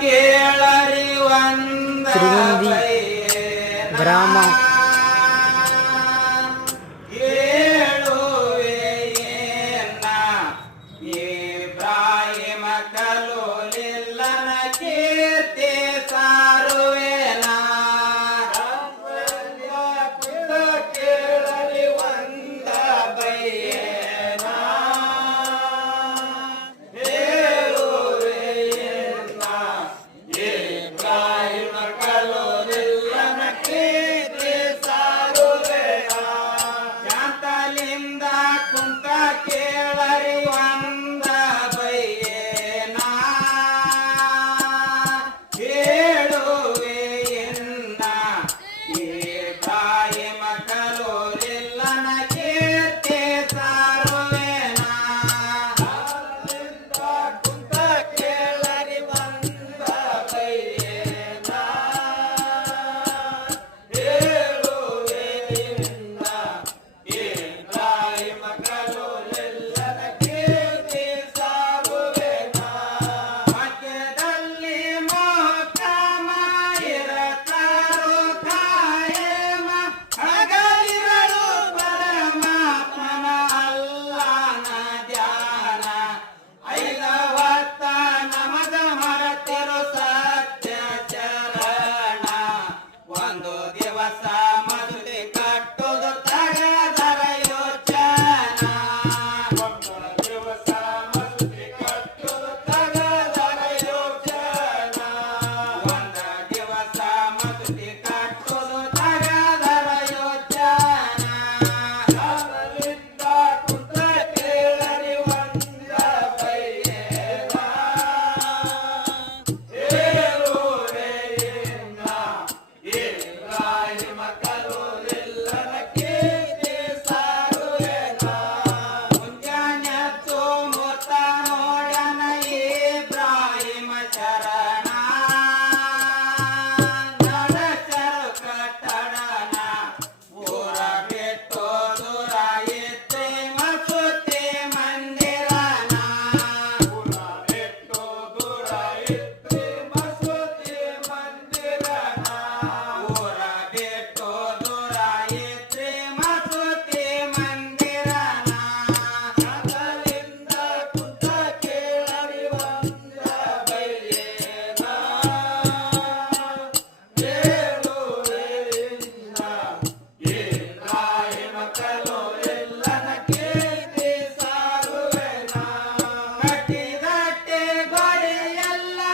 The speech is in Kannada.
ಕೇಳರಿ ಒಂದ ಗ್ರಾಮ ಕೇಳುವೇನ ಇಬ್ರಾಹಿಮ ಕಲೋಲಿಲ್ಲನ ಕೀರ್ತಿ ಸಾರುವೇನ ಕೇಳರಿ ಒಂದ ಬಯ್ಯೇನ ಹೇಳುವೇನ ಇಬ್ರಾಹಿಮ ಕಲೋಲಿಲ್ಲನ ಕೀರ್ತಿ ಸಾರುವೇನ ಶಾಂತಲಿಂದ ಕುಂತ ಕೇಳರಿ ಒಂದ ಬಯ್ಯೇನ ಕೇಳುವೆಯನ್ನ ಇಬ್ರಾಹಿಮ ಕಲೋಲಿಲ್ಲನ ಕೀರ್ತಿ ಸಾರುವೇನ ಶಾಂತಲಿಂದ ಕುಂತ ಕೇಳರಿ ಒಂದ ಬಯ್ಯೇನ ಹೇಳುವೆಯನ್ನ ಇಬ್ರಾಹಿಮ ಕಲೋಲಿಲ್ಲನ ಕೀರ್ತಿ ಸಾರುವೇನ ಮಧ್ಯದಲ್ಲಿ ಮೊಹಕಮ ಇರತಾರೋ ಕಾಯಮ ಹಗಲಿರಳು ಪರಮಾತ್ಮನ ಅಲ್ಲಾನ ಧ್ಯಾನ ಐದ ಹೊತ್ತ ನಮಗ ಮರತಿರು ಸತ್ಯ ಚರಣ ಒಂದು ದಿವಸ ಮದುವೆ ಕಟ್ಟುದು ತಗದರ ಯೋಚನ ಒಂದು ದಿವಸ ಮದುವೆ ಕಟ್ಟುದು ತಗದರ ಯೋಚನ ಒಂದ ದಿವಸ ಮದುವೆ ಕಟ್ಟುದು ತಗದರ ಯೋಚನ ಶಾಂತಲಿಂದ ಕುಂತ ಕೇಳರಿ ಒಂದ ಬಯ್ಯೇನ